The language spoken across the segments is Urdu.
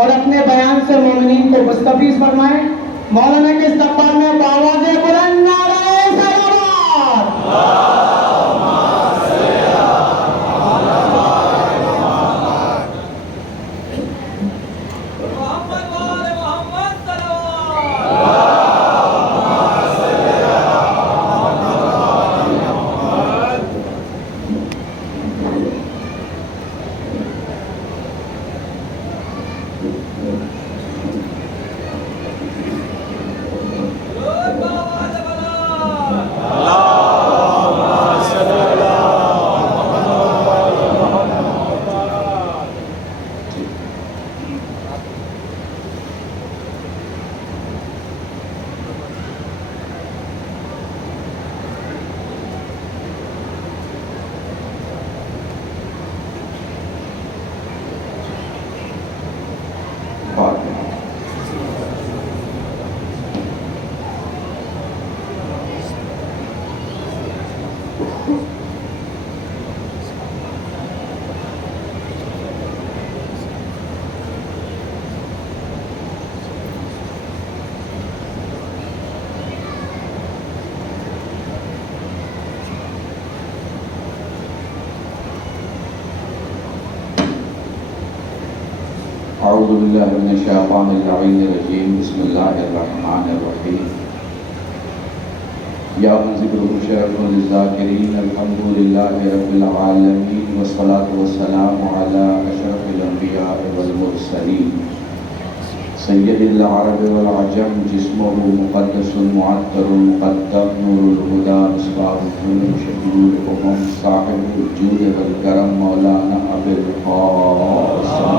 اور اپنے بیان سے مومنین کو مستفیض فرمائیں۔ مولانا کے استقبال میں بآواز بلند نعرہ صلوات۔ اعوذ باللہ من الشیطان الرجیم بسم اللہ الرحمن الرحیم یا ذکر شرف للذاکرین الحمد للہ رب العالمین والصلاة والسلام علی اشرف الانبیاء والمرسلین سید العرب والعجم جسمہ مقدس معطر مقدم نور الہدى مصباح النور شفیع الامم صاحب الجود والکرم مولانا ابی القاسم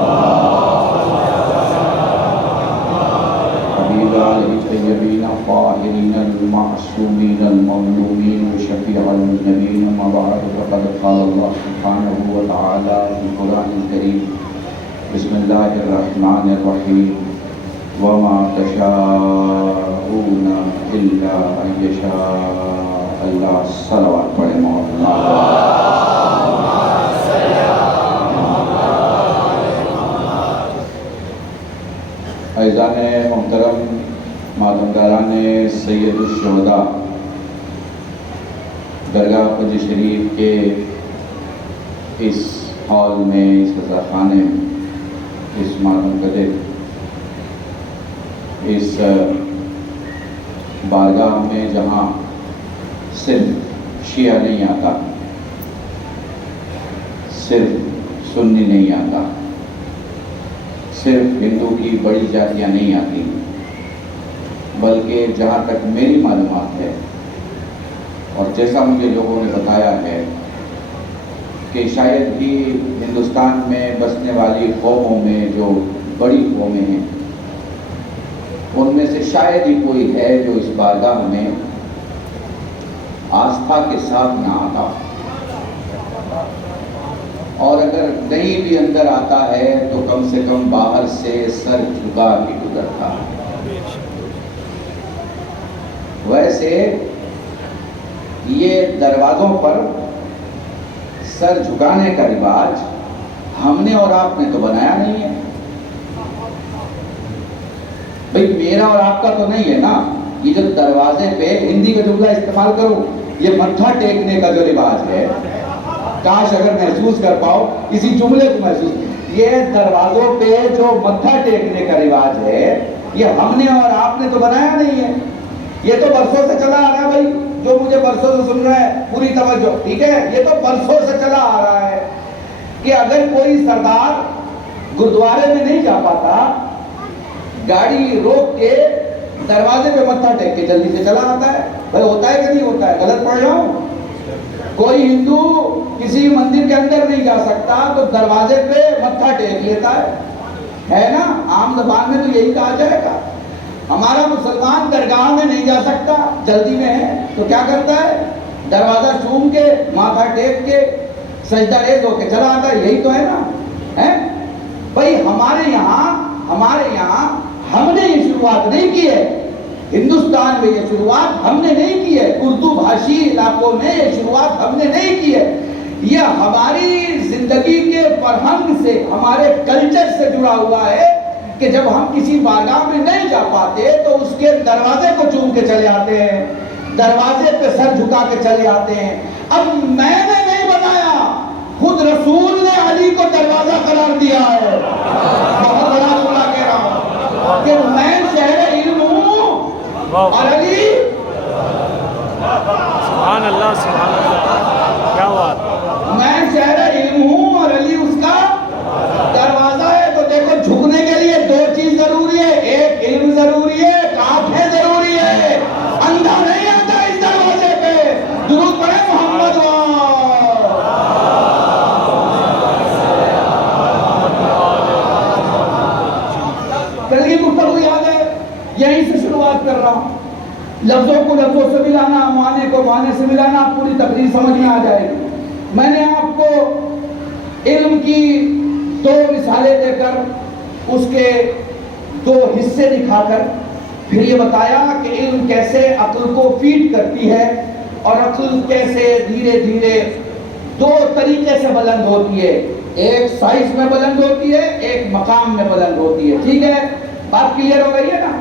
الطيبين الطاهرين المعصومين المظلومين وشفيع المذنبين ما بعد فقد قال الله سبحانه وتعالى في القرآن الكريم بسم الله الرحمن الرحيم وما تشاءون إلا أن يشاء الله صلوات پڑھیں مولانا عزیزان محترم ماتمداران سید الشہداء درگاہ پنج شریف کے اس ہال میں اس رضاخانے میں اس ماتم کدے اس بارگاہ میں جہاں صرف شیعہ نہیں آتا صرف سنی نہیں آتا صرف ہندو کی بڑی جاتیاں نہیں آتی بلکہ جہاں تک میری معلومات ہے اور جیسا مجھے لوگوں نے بتایا ہے کہ شاید ہی ہندوستان میں بسنے والی قوموں میں جو بڑی قومیں ہیں ان میں سے شاید ہی کوئی ہے جو اس بارگاہ میں آستھا کے ساتھ نہ آتا اور اگر نہیں بھی اندر آتا ہے تو کم سے کم باہر سے سر جھکا کے گزرتا ہے۔ ویسے یہ دروازوں پر سر جھکانے کا رواج ہم نے اور آپ نے تو بنایا نہیں ہے بھئی، میرا اور آپ کا تو نہیں ہے نا۔ یہ جو دروازے پہ ہندی کا جملہ استعمال کروں، یہ متھا ٹیکنے کا جو رواج ہے، کاش اگر محسوس کر پاؤ اسی جملے کو محسوس، یہ دروازوں پہ جو متھا ٹیکنے کا رواج ہے یہ ہم نے اور آپ نے تو بنایا نہیں ہے، یہ تو برسوں سے چلا آ رہا ہے۔ بھائی جو مجھے برسوں سے سن رہا ہے پوری توجہ، ٹھیک ہے، یہ تو برسوں سے چلا آ رہا ہے کہ اگر کوئی سردار گردوارے میں نہیں جا پاتا، گاڑی روک کے دروازے پہ متھا ٹیک کے جلدی سے چلا آتا ہے۔ بھائی ہوتا ہے کہ نہیں ہوتا ہے؟ غلط پڑھ رہا ہوں؟ کوئی ہندو کسی مندر کے اندر نہیں جا سکتا تو دروازے پہ متھا ٹیک لیتا ہے نا؟ عام زبان میں تو یہی کہا جائے گا۔ ہمارا مسلمان درگاہ میں نہیں جا سکتا، جلدی میں ہے تو کیا کرتا ہے؟ دروازہ چوم کے ماتھا ٹیک کے سجدہ ریز ہو کے چلا آتا ہے، یہی تو ہے نا؟ بھائی ہمارے یہاں ہم نے یہ شروعات نہیں کی ہے، ہندوستان میں یہ شروعات ہم نے نہیں کی ہے، اردو بھاشی علاقوں میں یہ شروعات ہم نے نہیں کی ہے، یہ ہماری زندگی کے فرہنگ سے، ہمارے کلچر سے جڑا ہوا ہے کہ جب ہم کسی بارگاہ میں نہیں جا پاتے تو اس کے دروازے کو چوم کے چلے آتے ہیں، دروازے پہ سر جھکا کے چلے آتے ہیں۔ اب میں نے نہیں بنایا، خود رسول نے علی کو دروازہ قرار دیا ہے۔ بہت بڑا جملہ کہہ رہا ہوں کہ میں شہر علم ہوں اور علی سبحان اللہ، سبحان اللہ، کیا بات! میں شہر علم ہوں اور علی اس کا دروازہ ہے۔ تو دیکھو جھکنے کے لیے دو چیز ضروری ہے، ایک علم ضروری ہے، ایک آنکھیں ضروری ہے۔ اندھا نہیں آتا اس دروازے پہ۔ درود پڑھے محمد کل کی گفتگو یاد ہے، یہیں سے شروعات کر رہا ہوں۔ لفظوں کو لفظوں سے ملانا، معنی کو معنی سے ملانا، پوری تقریر سمجھ میں آ جائے گی۔ میں نے آپ کو علم کی دو مثالیں دے کر، اس کے دو حصے دکھا کر پھر یہ بتایا کہ علم کیسے عقل کو فیڈ کرتی ہے اور عقل کیسے دھیرے دھیرے دو طریقے سے بلند ہوتی ہے، ایک سائز میں بلند ہوتی ہے، ایک مقام میں بلند ہوتی ہے۔ ٹھیک ہے، بات کلیئر ہو گئی ہے نا؟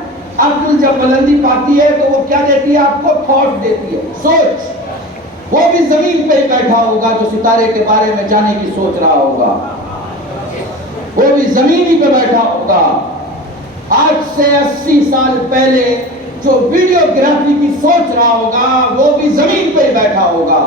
عقل جب بلندی پاتی ہے تو وہ کیا دیتی ہے آپ کو؟ تھاٹ دیتی ہے، سوچ۔ وہ بھی زمین پہ ہی بیٹھا ہوگا جو ستارے کے بارے میں جانے کی سوچ رہا ہوگا، وہ بھی زمین ہی پہ بیٹھا ہوگا۔ آج سے 80 سال پہلے جو ویڈیوگرافی کی سوچ رہا ہوگا وہ بھی زمین پہ ہی بیٹھا ہوگا۔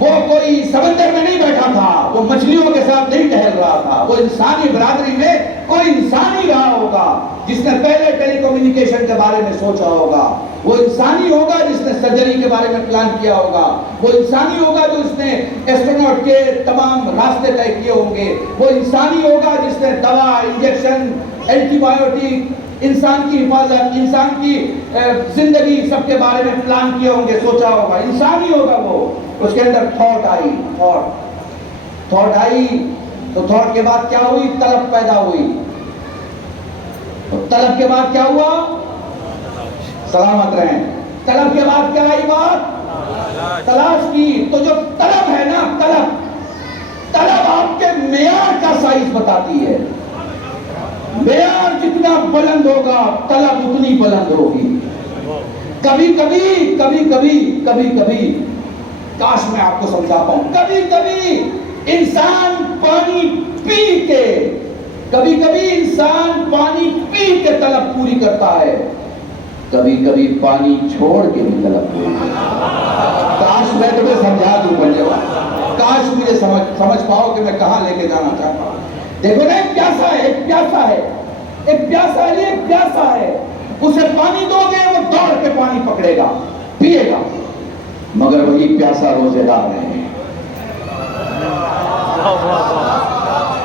وہ کوئی سمندر میں نہیں بیٹھا تھا، وہ مچھلیوں کے ساتھ نہیں ٹہل رہا تھا، وہ انسانی برادری میں کوئی انسان ہی رہا ہوگا جس نے پہلے ٹیلی کمیونیکیشن کے بارے میں سوچا ہوگا، وہ انسانی ہوگا جس نے سرجری کے بارے میں پلان کیا ہوگا، وہ انسانی ہوگا جو اس نے ایسٹروناٹ کے تمام راستے طے کیے ہوں گے، وہ انسانی ہوگا جس نے دوا، انجیکشن، اینٹی بایوٹک، انسان کی حفاظت، انسان کی زندگی سب کے بارے میں پلان کیے ہوں گے، سوچا ہوگا، انسانی ہوگا وہ۔ اس کے اندر تھاٹ آئی، تھاٹ آئی تو تھاٹ کے بعد کیا ہوئی؟ طلب پیدا ہوئی۔ طلب کے بعد کیا ہوا؟ سلامت رہیں۔ طلب کے بعد کیا آئی بات؟ تلاش کی۔ تو جو طلب ہے نا، طلب آپ کے معیار کا سائز بتاتی ہے۔ معیار جتنا بلند ہوگا طلب اتنی بلند ہوگی۔ کبھی کبھی کاش میں آپ کو سمجھا پاؤں، کبھی کبھی انسان پانی پی کے طلب پوری کرتا ہے، کبھی کبھی پانی چھوڑ کے بھی طلب پوری کرتا ہے۔ کاش میں تمہیں سمجھا دوں بندے، کاش مجھے سمجھ پاؤ کہ میں کہاں لے کے جانا چاہتا ہوں۔ دیکھو نا، ایک پیاسا ہے، اسے پانی دو گے وہ دوڑ کے پانی پکڑے گا، پیے گا، مگر وہی پیاسا روزے دار ہے۔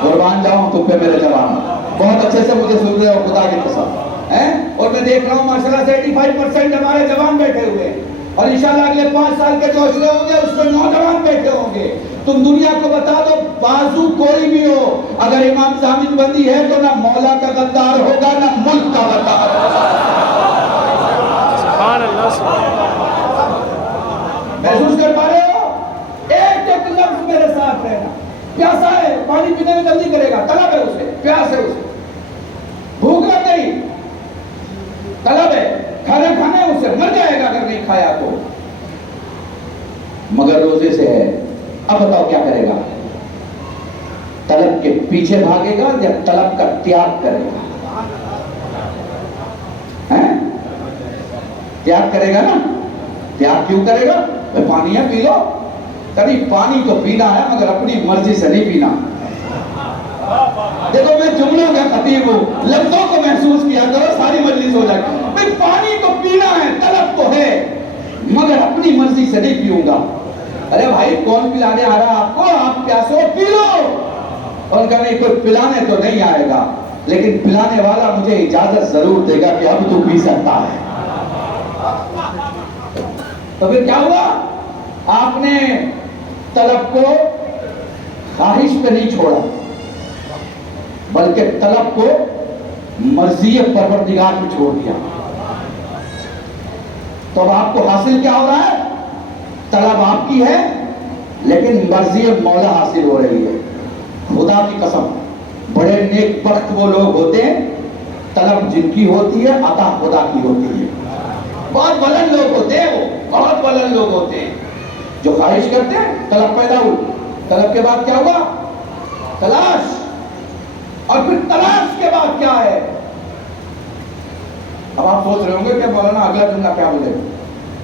قربان جاؤں تم پہ میرے جوان، بہت اچھے سے مجھے سن رہے ہو، خدا کی قسم ہے۔ اور میں دیکھ رہا ہوں ماشاءاللہ سے 85% ہمارے جوان بیٹھے ہوئے ہیں، اور انشاءاللہ اگلے 5 سال کے جو اشرے ہوں گے اس میں نوجوان بیٹھے ہوں گے۔ تم دنیا کو بتا دو، بازو کوئی بھی ہو، اگر امام ضامن بندی ہے تو نہ مولا کا غدار ہوگا نہ ملک کا غدار ہوگا۔ سبحان اللہ، سبحان اللہ۔ محسوس کر پا رہے ہو؟ ایک لفظ میرے ساتھ رہنا۔ پیاسا ہے، پانی پینے میں جلدی کرے گا، طلب ہے اسے، پیاس ہے اسے، بھوک لگ گئی، طلب ہے، کھانا کھانا ہے اسے، مر جائے گا اگر نہیں کھایا تو، مگر روزے سے ہے۔ اب بتاؤ کیا کرے گا؟ طلب کے پیچھے بھاگے گا یا طلب کا تیاگ کرے گا؟ تیاگ کرے گا نا؟ تیاگ کیوں کرے گا؟ پانی ہے، پی لو۔ کبھی پانی تو پینا ہے مگر اپنی مرضی سے نہیں پینا۔ دیکھو میں جملوں کا خطیب ہوں، لفظوں کو محسوس کیا کرو، ساری مجلس ہو جائے گی۔ پانی تو پینا ہے، طلب تو ہے، مگر اپنی مرضی سے نہیں پیوں گا۔ ارے بھائی کون پلانے آ رہا آپ کو؟ آپ پیاسے ہو، پی لو۔ اور کہا نہیں، کوئی پلانے تو نہیں آئے گا، لیکن پلانے والا مجھے اجازت ضرور دے گا کہ اب تو پی سکتا ہے۔ تو پھر کیا ہوا؟ آپ نے طلب کو خواہش پہ نہیں چھوڑا، بلکہ طلب کو مرضی پروردگار پہ چھوڑ دیا۔ تو اب آپ کو حاصل کیا ہو رہا ہے؟ طلب آپ کی ہے لیکن مرضی مولا حاصل ہو رہی ہے۔ خدا کی قسم بڑے نیک بخت وہ لوگ ہوتے ہیں طلب جن کی ہوتی ہے عطا خدا کی ہوتی ہے. بہت بلند لوگ ہوتے ہیں، وہ بہت بلند لوگ ہوتے ہیں جو خواہش کرتے ہیں طلب پیدا ہوئی، طلب کے بعد کیا ہوا؟ تلاش. اور پھر تلاش کے بعد کیا ہے؟ اب آپ سوچ رہے ہوں گے کہ مولانا اگلا جملہ کیا بولے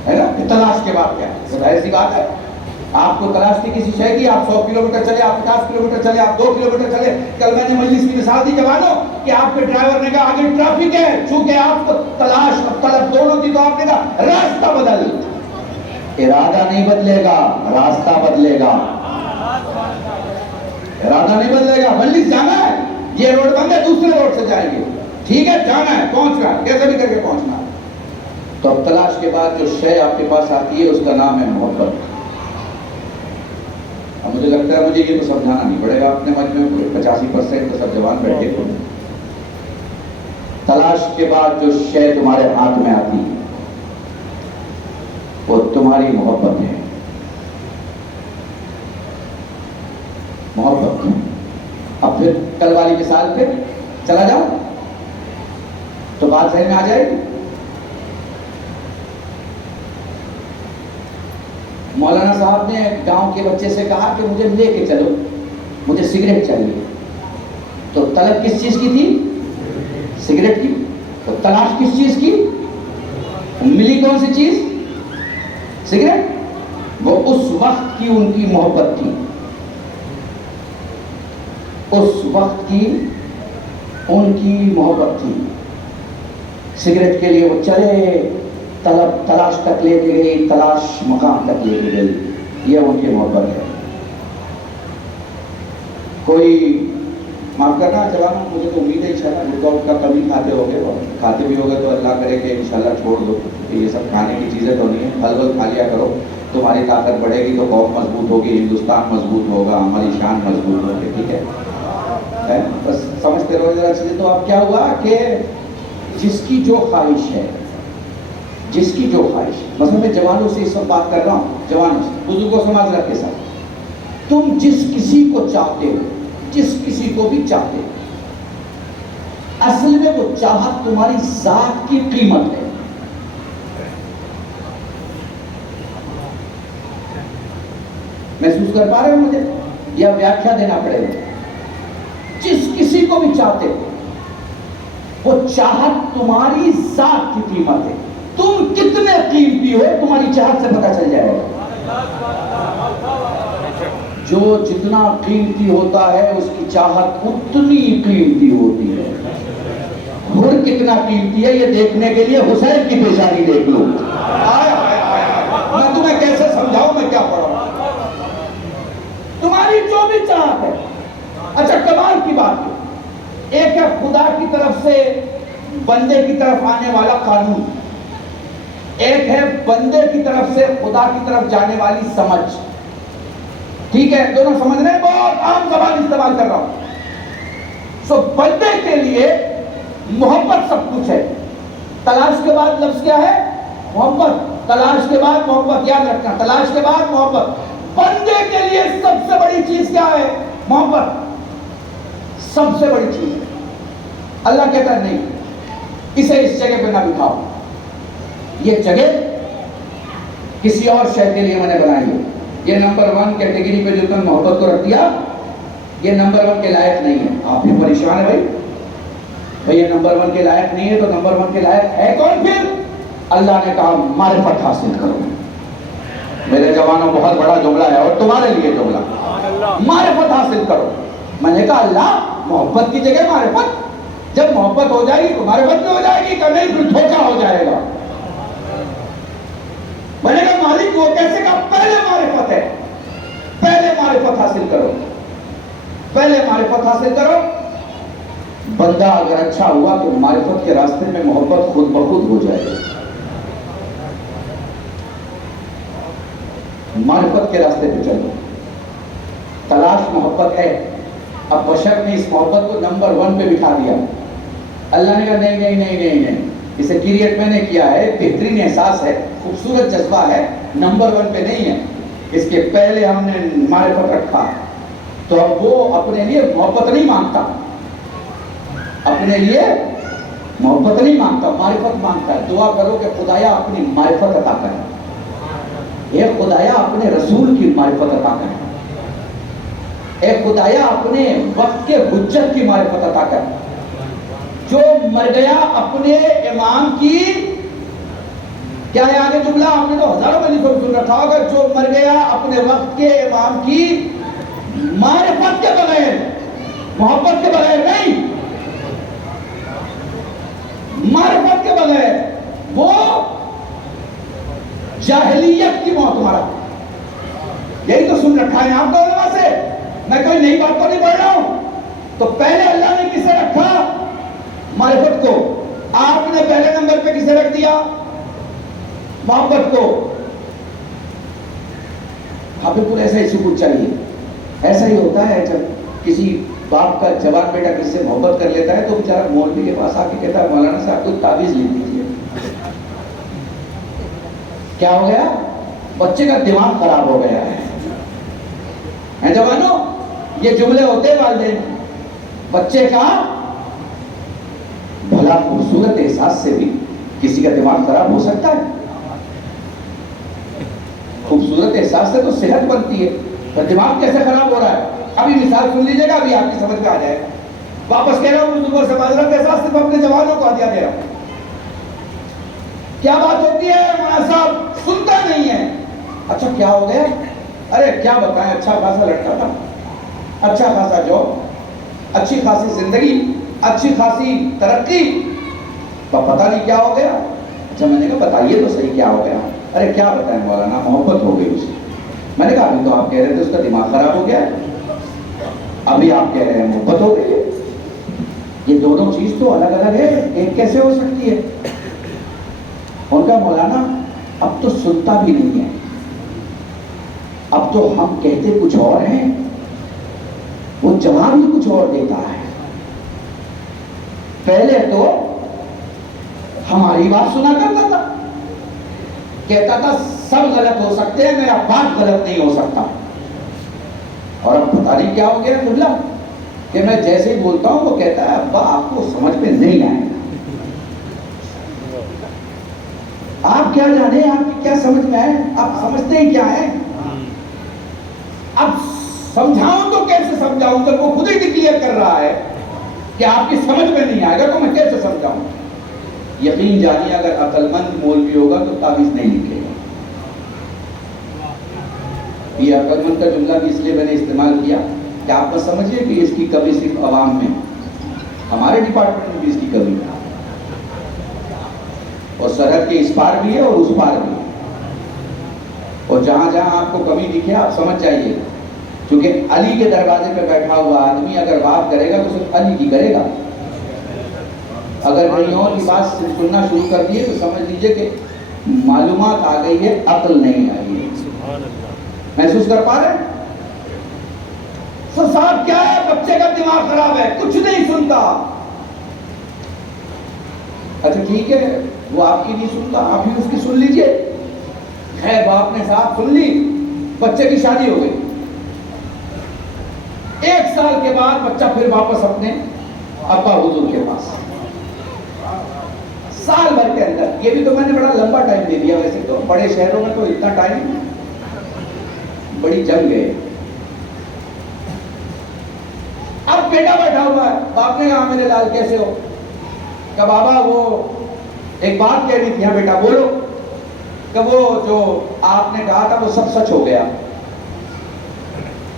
ہے نا کہ تلاش کے بعد کیا ہے؟ ظاہر سی بات ہے، آپ کو تلاش کی کسی شے کی، آپ 100 کلومیٹر چلے، آپ 50 کلومیٹر چلے، آپ 2 کلومیٹر چلے. کل میں نے مجلس کی مثال دی جوانوں کہ آپ کے ڈرائیور نے کہا آگے ٹریفک ہے، چونکہ آپ کو تلاش اور طلب دونوں تھی تو آپ نے کہا راستہ بدل. ارادہ نہیں بدلے گا، راستہ بدلے گا. ارادہ نہیں بدلے گا. مجلس جانا ہے، یہ روڈ بند ہے، دوسرے روڈ سے جائیں گے. ٹھیک ہے، جانا ہے، پہنچنا ہے، کیسے بھی کر کے پہنچنا ہے. تو اب تلاش کے بعد جو شے آپ کے پاس آتی ہے اس کا نام ہے محبت. اب مجھے لگتا ہے مجھے یہ تو سمجھانا نہیں پڑے گا، اپنے مجمع میں 85% تو سب جوان بیٹھے ہوئے. تلاش کے بعد جو شے تمہارے ہاتھ میں آتی ہے وہ تمہاری محبت ہے. محبت. اب پھر کل والی مثال پہ چلا جاؤ تو بات ذہن میں آ جائے گی. مولانا صاحب نے گاؤں کے بچے سے کہا کہ مجھے لے کے چلو، مجھے سگریٹ چاہیے. تو طلب کس چیز کی تھی؟ سگریٹ کی. تو تلاش کس چیز کی؟ ملی کون سی چیز؟ سگریٹ. وہ اس وقت کی ان کی محبت تھی، اس وقت کی ان کی محبت تھی. سگریٹ کے لیے وہ چلے، طلب تلاش تک لے کے گئی، تلاش مقام تک لے کے گئی. یہ ان کی محبت ہے. کوئی معاف کرنا جوانوں، مجھے تو امید ہے انشاءاللہ گٹکا وٹکا کبھی کھاتے ہوگے، اور کھاتے بھی ہوگے تو اللہ کرے کہ انشاءاللہ چھوڑ دو. یہ سب کھانے کی چیزیں تو نہیں ہیں. پھل ول کھا لیا کرو، تمہاری طاقت بڑھے گی تو قوم مضبوط ہوگی، ہندوستان مضبوط ہوگا، ہماری شان مضبوط ہوگی. ٹھیک ہے، بس سمجھتے رہو ذرا چیزیں. تو اب کیا ہوا کہ جس کی جو خواہش ہے، جس کی جو خواہش، مثلا میں جوانوں سے اس وقت بات کر رہا ہوں، جوانوں سے، بزرگوں سے معذرت کے ساتھ، تم جس کسی کو چاہتے ہو، جس کسی کو بھی چاہتے ہو، اصل میں وہ چاہت تمہاری ذات کی قیمت ہے. محسوس کر پا رہے ہو مجھے یا ویاخیا دینا پڑے گا؟ جس کسی کو بھی چاہتے ہو وہ چاہت تمہاری ذات کی قیمت ہے. تم کتنے قیمتی ہو تمہاری چاہت سے پتہ چل جائے گا. جو جتنا قیمتی ہوتا ہے اس کی چاہت اتنی قیمتی ہوتی ہے. حر کتنا قیمتی ہے یہ دیکھنے کے لیے حسین کی پیشانی دیکھ لو. میں تمہیں کیسے سمجھاؤں، میں کیا پڑھا. تمہاری جو بھی چاہت ہے. اچھا کمال کی بات ہے، ایک ہے خدا کی طرف سے بندے کی طرف آنے والا قانون، ایک ہے بندے کی طرف سے خدا کی طرف جانے والی سمجھ. ٹھیک ہے، دونوں سمجھ رہے ہیں، بہت عام زبان استعمال کر رہا ہوں. سو بندے کے لیے محبت سب کچھ ہے. تلاش کے بعد لفظ کیا ہے؟ محبت. تلاش کے بعد محبت، یاد رکھنا، تلاش کے بعد محبت. بندے کے لیے سب سے بڑی چیز کیا ہے؟ محبت. سب سے بڑی چیز. اللہ کہتا ہے نہیں، اسے اس جگہ پہ نہ بٹھاؤ، یہ جگہ کسی اور شے کے لیے میں نے بنائی ہے. یہ نمبر 1 کیٹیگری پہ جو تم محبت کو رکھ دیا، یہ نمبر 1 کے لائق نہیں ہے. آپ بھی پریشان ہے بھائی یہ نمبر 1 کے لائق نہیں ہے تو نمبر 1 کے لائق ہے کون پھر؟ اللہ نے کہا معرفت حاصل کرو. میرے جوانوں بہت بڑا جملہ ہے اور تمہارے لیے جملہ، معرفت حاصل کرو. میں نے کہا اللہ محبت کی جگہ معرفت. جب محبت ہو جائے گی تو معرفت بھی ہو جائے گی، کہ نہیں پھر دھوکہ ہو جائے گا. میں نے کہا مالک وہ کیسے؟ کہا پہلے معرفت ہے، پہلے معرفت حاصل کرو، پہلے معرفت حاصل کرو. بندہ اگر اچھا ہوا تو معرفت کے راستے میں محبت خود بخود ہو جائے گی. معرفت کے راستے پہ چلو. تلاش محبت ہے. اب بشر نے اس محبت کو نمبر 1 پہ بٹھا دیا. اللہ نے کہا نہیں نہیں نہیں نہیں نہیں، اسے کریٹ میں نے کیا ہے، بہترین احساس ہے، خوبصورت جذبہ ہے، نمبر 1 پہ نہیں ہے. اس کے پہلے ہم نے معرفت رکھا. تو اب وہ اپنے لیے محبت نہیں مانگتا، اپنے لیے محبت نہیں مانگتا، معرفت مانگتا ہے. دعا کرو کہ خدایا اپنی معرفت عطا کرے. اے خدایا اپنے رسول کی معرفت عطا کرے. اے خدایا اپنے وقت کے حجت کی معرفت عطا کرے. جو مر گیا اپنے امام کی، کیا ہے آگے جملہ؟ آپ نے تو ہزاروں میں سن رکھا ہوگا. جو مر گیا اپنے وقت کے امام کی معرفت کے بغیر، محبت کے بغیر نہیں، معرفت کے بغیر، وہ جاہلیت کی موت مرا. یہی تو سن رکھا ہے آپ کو علماء سے. میں کوئی نئی بات تو نہیں پڑھ رہا ہوں. تو پہلے اللہ نے کسے رکھا؟ معرفت کو. آپ نے پہلے نمبر پہ کسے رکھ دیا؟ محبت کو. ہاں بالکل ایسا ہی سکوت چاہیے. ایسا ہی ہوتا ہے جب کسی باپ کا جوان بیٹا کسی سے محبت کر لیتا ہے تو بیچارہ مولوی کے پاس آ کے کہتا ہے مولانا صاحب کوئی تعویذ لے دیجیے. کیا ہو گیا؟ بچے کا دماغ خراب ہو گیا ہے جوانوں. یہ جملے ہوتے والدین. بچے کا بھلا خوبصورت احساس سے بھی کسی کا دماغ خراب ہو سکتا ہے. خوبصورت احساس سے تو صحت بنتی ہے، تو دماغ کیسے خراب ہو رہا ہے؟ ابھی مثال سن لیجیے گا، ابھی آپ کی سمجھ میں آ جائے. واپس کہہ رہا ہوں بزرگوں سے معذرت کے ساتھ، صرف اپنے جوانوں کو ہدیہ دے رہا ہوں. کیا بات ہوتی ہے مولانا صاحب؟ سنتا نہیں ہے. اچھا کیا ہو گیا؟ ارے کیا بتائیں، اچھا خاصا لڑکا تھا، اچھا خاصا جاب، اچھی خاصی زندگی، اچھی خاصی ترقی، پتہ نہیں کیا ہو گیا. اچھا میں نے کہا بتائیے تو صحیح کیا ہو گیا. ارے کیا بتائیں مولانا، محبت ہو گئی اسے. میں نے کہا ابھی تو آپ کہہ رہے تھے اس کا دماغ خراب ہو گیا ہے، ابھی آپ کہہ رہے ہیں محبت ہو گئی ہے. یہ دونوں چیز تو الگ الگ ہے، ایک کیسے ہو سکتی ہے؟ ان کا مولانا اب تو سنتا بھی نہیں ہے. اب تو ہم کہتے کچھ اور ہیں، وہ جواب ہی کچھ اور دیتا ہے. پہلے تو ہماری بات سنا کرتا تھا، کہتا تھا سب غلط ہو سکتے ہیں، میرا بات غلط نہیں ہو سکتا. اور اب پتہ نہیں کیا ہو گیا قبلہ کہ میں جیسے ہی بولتا ہوں وہ کہتا ہے ابا آپ کو سمجھ میں نہیں آئے گا. آپ کیا جانے، آپ کی کیا سمجھ میں آئے؟ آپ سمجھتے ہی کیا ہے؟ اب سمجھاؤں تو کیسے سمجھاؤں جب وہ خود ہی ڈکلیئر کر رہا ہے کہ آپ کی سمجھ میں نہیں آئے گا، تو میں کیسے سمجھاؤں؟ یقین جانیے اگر عقل مند مولوی ہوگا تو تعویذ نہیں لکھے گا. یہ عقل مند کا جملہ بھی اس لیے میں نے استعمال کیا کہ آپ بس سمجھیے کہ اس کی کمی صرف عوام میں، ہمارے ڈپارٹمنٹ میں بھی اس کی کمی ہے، اور سرحد کے اس پار بھی ہے اور اس پار بھی ہے. اور جہاں جہاں آپ کو کمی دکھے آپ سمجھ جائیے، کیونکہ علی کے دروازے پہ بیٹھا ہوا آدمی اگر بات کرے گا تو صرف علی کی کرے گا. اگر کہیں اور کی بات سننا شروع کر دیے تو سمجھ لیجئے کہ معلومات آ گئی ہے، عقل نہیں آئی ہے. محسوس کر پا رہے ہیں؟ صاحب کیا ہے؟ بچے کا دماغ خراب ہے، کچھ نہیں سنتا. اچھا ٹھیک ہے، وہ آپ کی نہیں سنتا، آپ ہی اس کی سن لیجئے. خیر باپ نے صاحب سن لی، بچے کی شادی ہو گئی. 1 سال کے بعد بچہ پھر واپس اپنے ابا حضور کے پاس. سال بھر کے اندر، یہ بھی تو میں نے بڑا لمبا ٹائم دے دیا. ویسے تو بڑے شہروں میں تو اتنا ٹائم، بڑی جنگ ہے. اب بیٹا بیٹھا ہوا ہے، باپ نے کہا میرے لال کیسے ہو؟ کہ بابا وہ ایک بات کہنی تھی. ہاں بیٹا بولو. کہ وہ جو آپ نے کہا تھا وہ سب سچ ہو گیا.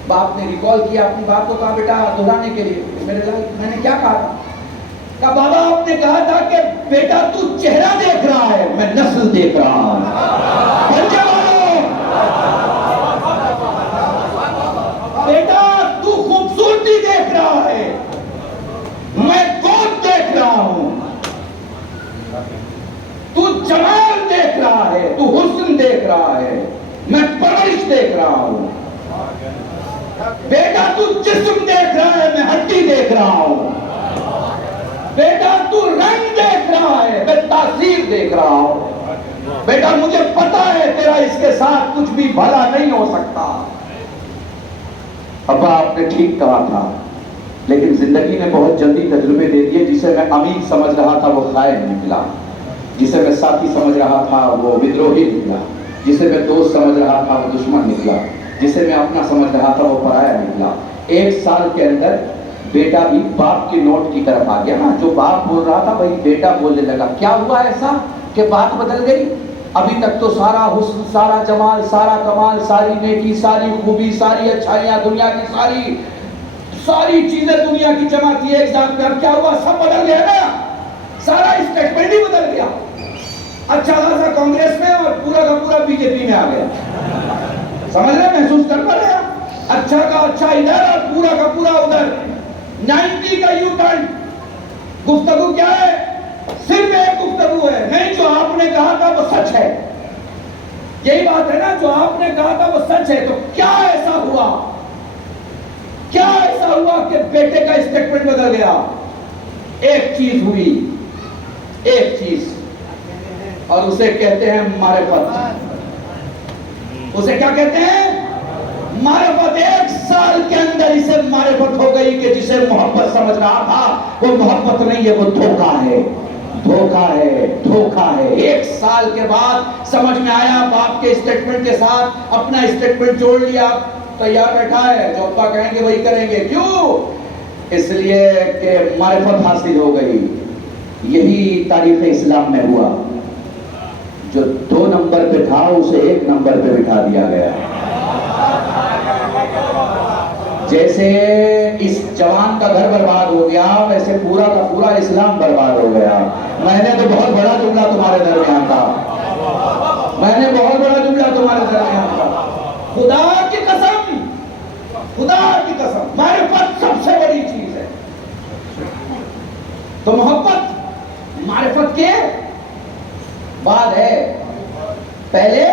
باپ نے ریکال کیا اپنی بات کو، کہا بیٹا دہرانے کے لیے میرے لال میں نے کیا کہا تھا؟ کہ بابا آپ نے کہا تھا کہ بیٹا تو چہرہ دیکھ رہا ہے، میں نسل دیکھ رہا ہوں. بیٹا تو خوبصورتی دیکھ رہا ہے، میں قوت دیکھ رہا ہوں. تو جمال دیکھ رہا ہے، تو حسن دیکھ رہا ہے، میں پرورش دیکھ رہا ہوں. بیٹا تو جسم دیکھ رہا ہے، میں ہڈی دیکھ رہا ہوں. بیٹا تو رنگ دیکھ رہا ہے، میں تاثیر دیکھ رہا ہوں. بیٹا مجھے پتا ہے تیرا اس کے ساتھ کچھ بھی بھلا نہیں ہو سکتا. ابا آپ نے ٹھیک کہا تھا، لیکن زندگی نے بہت جلدی تجربے دے دیے. جسے میں امین سمجھ رہا تھا وہ خائن نکلا, جسے میں ساتھی سمجھ رہا تھا وہ بدروہی نکلا, جسے میں دوست سمجھ رہا تھا وہ دشمن نکلا, جسے میں اپنا سمجھ رہا تھا وہ پرایا نکلا. 1 سال کے اندر بیٹا بھی باپ کے نوٹ کی طرف آ گیا نا. جو باپ بول رہا تھا وہی بیٹا بولنے لگا. کیا ہوا ایسا کہ بات بدل گئی؟ ابھی تک تو سارا حسن, سارا جمال, سارا کمال, ساری نیکی, ساری خوبی, ساری اچھائیاں, دنیا کی ساری چیزیں دنیا کی جمع کی ایک ذات میں. اب کیا ہوا؟ سب بدل گیا نا, سارا اسٹیٹمنٹ ہی بدل گیا. اچھا خاصا کانگریس میں اور پورا کا پورا بی جے پی میں آ گیا. سمجھ رہے, محسوس کر پا رہے ہیں؟ اچھا کا اچھا ادھر اور پورا کا پورا ادھر. 90 کا یو ٹرن. گفتگو کیا ہے؟ صرف ایک گفتگو ہے, نہیں جو آپ نے کہا تھا وہ سچ ہے. یہی بات ہے نا, جو آپ نے کہا تھا وہ سچ ہے. تو کیا ایسا ہوا, کیا ایسا ہوا کہ بیٹے کا اسٹیٹمنٹ بدل گیا؟ ایک چیز ہوئی, ایک چیز, اور اسے کہتے ہیں معرفت. اسے کیا کہتے ہیں؟ معرفت. 1 سال کے اندر اسے معرفت ہو گئی کہ جسے محبت سمجھ رہا تھا وہ محبت نہیں ہے, وہ دھوکہ ہے, دھوکہ ہے, دھوکہ ہے. 1 سال کے بعد سمجھ میں آیا, باپ کے اسٹیٹمنٹ کے ساتھ اپنا اسٹیٹمنٹ جوڑ لیا, تیار بیٹھا ہے, جو ابا کہیں گے وہی کریں گے. کیوں؟ اس لیے کہ معرفت حاصل ہو گئی. یہی تاریخ اسلام میں ہوا. جو 2 نمبر پہ تھا اسے 1 نمبر پہ بٹھا دیا گیا. جیسے اس جوان کا گھر برباد ہو گیا ویسے پورا کا پورا اسلام برباد ہو گیا. میں نے تو بہت بڑا جملہ تمہارے درمیان تھا, میں نے بہت بڑا جملہ تمہارے درمیان تھا. خدا کی قسم, خدا کی قسم, معرفت سب سے بڑی چیز ہے. تو محبت معرفت کے بعد ہے. پہلے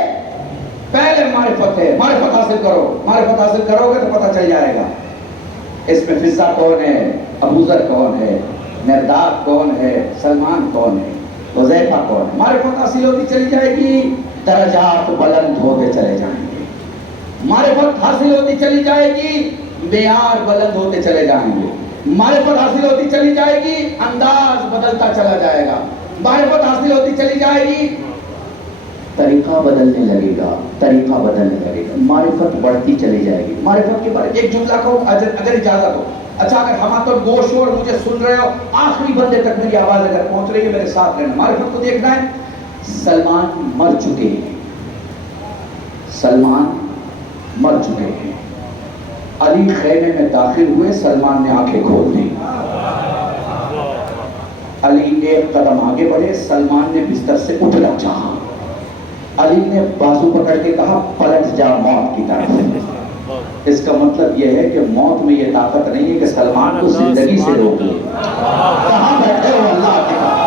معرفت ہے. معرفت حاصل کرو, معرفت حاصل کرو گے تو پتہ چل جائے گا اس میں فضہ کون ہے, ابوذر کون ہے, مرداد کون ہے, سلمان کون ہے, حذیفہ کون ہے. معرفت حاصل ہوتی چلی جائے گی, درجات بلند ہوتے چلے جائیں گے. معرفت حاصل ہوتی چلی جائے گی, معیار بلند ہوتے چلے جائیں گے. معرفت حاصل ہوتی چلی جائے گی, انداز بدلتا چلا جائے گا. معرفت حاصل ہوتی چلی جائے گی, طریقہ بدلنے لگے گا, طریقہ بدلنے لگے گا. معرفت بڑھتی چلی جائے گی. معرفت کے بارے ایک جملہ کہوں اگر اجازت ہو. اچھا اگر ہم تو گوش ہو اور مجھے سن رہے ہو, آخری بندے تک میری آواز اگر پہنچ رہی ہے میرے ساتھ رہنا. معرفت کو دیکھنا ہے. سلمان مر چکے ہیں, سلمان مر چکے ہیں. علی خیمے میں داخل ہوئے, سلمان نے آنکھیں کھول دی. علی 1 قدم آگے بڑھے, سلمان نے بستر سے اٹھنا چاہا. علی نے بازو پکڑ کے کہا پلٹ جا موت کی طرف. اس کا مطلب یہ ہے کہ موت میں یہ طاقت نہیں ہے کہ سلمان کو زندگی سے روک لے. کہاں بیٹھے ہو اللہ کے بعد,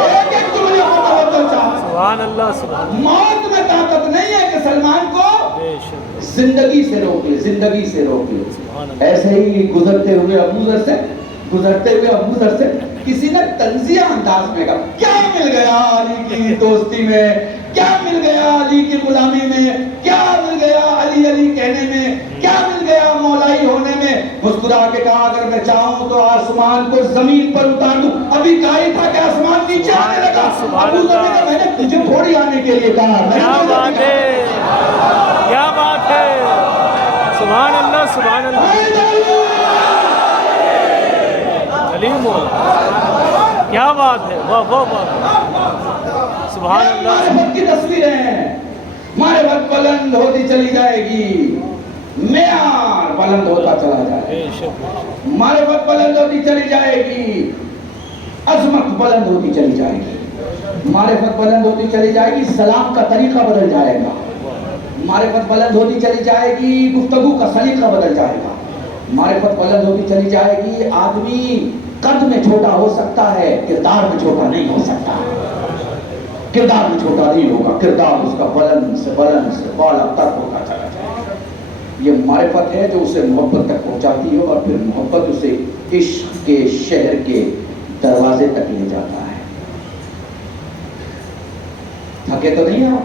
ایک ایک جملے کو توجہ چاہو. سبحان اللہ, سبحان موت میں طاقت نہیں ہے کہ سلمان کو زندگی سے روک لے, زندگی سے روک لے. ایسے ہی گزرتے ہوئے ابوذر سے کسی نے تنزیہ انداز میں کہا کیا مل گیا علی کی دوستی میں, کیا مل گیا علی کی غلامی میں, کیا مل گیا علی علی کہنے میں, کیا مل گیا مولائی ہونے میں. مسکرا کے کہا اگر میں چاہوں تو آسمان کو زمین پر اتار دوں. ابھی کہا ہی تھا کہ آسمان نیچے آنے لگا. ابوذر نے کہا میں نے تجھے تھوڑی آنے کے لیے کہا. کیا بات ہے, کیا بات ہے, سبحان اللہ, سبحان اللہ. علیم ہو, کیا بات ہے, واہ واہ واہ, سبحان اللہ. معرفت کی تصویریں ہیں. معرفت بلند ہوتی چلی جائے گی, معیار بلند ہوتا چلا جائے گا. معرفت بلند ہوتی چلی جائے گی, عظمت بلند ہوتی چلی جائے گی. معرفت بلند ہوتی چلی جائے گی, سلام کا طریقہ بدل جائے گا. معرفت بلند ہوتی چلی جائے گی, گفتگو کا سلیقہ بدل جائے گا. معرفت بلند ہوتی چلی جائے گی, آدمی قد میں چھوٹا ہو سکتا ہے, کردار میں چھوٹا نہیں ہو سکتا. کردار میں چھوٹا نہیں ہوگا, کردار اس کا بلند سے بالا تک ہوتا چلا جائے گا. یہ معرفت ہے جو اسے محبت تک پہنچاتی ہے, اور پھر محبت اسے عشق کے شہر کے دروازے تک لے جاتا ہے. تھکے تو نہیں آپ؟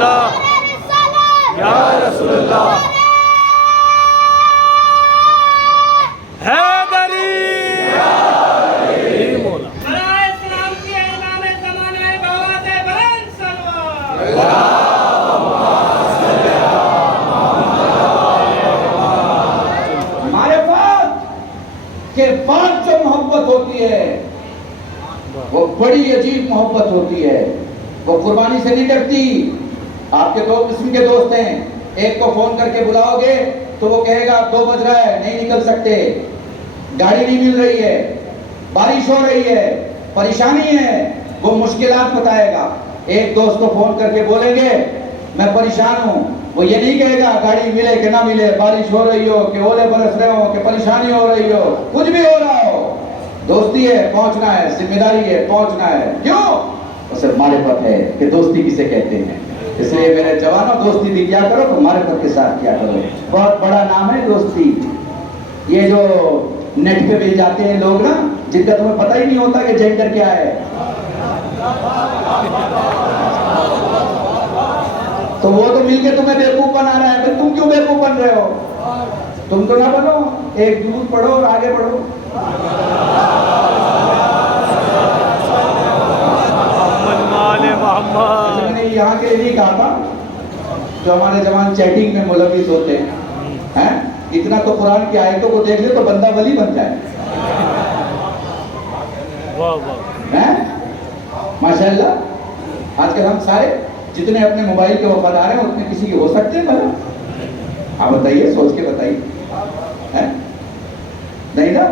اللہ یا رسول اللہ حیدری مولا برائے اسلام کی امام زمانہ بآواز بلند سلوات معرفت کے بعد جو محبت ہوتی ہے وہ بڑی عجیب محبت ہوتی ہے. وہ قربانی سے نہیں ڈرتی. آپ کے دو قسم کے دوست ہیں. ایک کو فون کر کے بلاؤ گے تو وہ کہے گا 2 بج رہا ہے, نہیں نکل سکتے, گاڑی نہیں مل رہی ہے, بارش ہو رہی ہے, پریشانی ہے, وہ مشکلات بتائے گا. ایک دوست کو فون کر کے بولیں گے میں پریشان ہوں, وہ یہ نہیں کہے گا گاڑی ملے کہ نہ ملے, بارش ہو رہی ہو کہ اولے برس رہے ہو کہ پریشانی ہو رہی ہو, کچھ بھی ہو رہا ہو, دوستی ہے پہنچنا ہے, ذمہ داری ہے پہنچنا ہے. کیوں؟ وہ صرف معرفت ہے کہ دوستی کسے کہتے ہیں. اس لیے میرے جوانوں دوستی بھی کیا کرو تو معرفت کے ساتھ کیا کرو. بہت بڑا نام ہے دوستی. یہ جو نیٹ پہ مل جاتے ہیں لوگ نا, جن کا تمہیں پتہ ہی نہیں ہوتا کہ جینڈر کیا ہے, تو وہ تو مل کے تمہیں بیوقوف بنا رہا ہے. تم کیوں بیوقوف بن رہے ہو؟ تم تو نہ بنو, ایک درود پڑھو اور آگے بڑھو. میں نے یہاں کے لیے نہیں کہا تھا جو ہمارے جوان چیٹنگ میں ملوث ہوتے ہیں, اتنا تو قرآن کی آیتوں کو دیکھ لے تو بندہ ولی بن جائے. ماشاء اللہ آج کل ہم سارے جتنے اپنے موبائل کے وفادار ہیں اتنے کسی کے ہو سکتے ہیں بھلا؟ آپ بتائیے, سوچ کے بتائیے. نہیں نا؟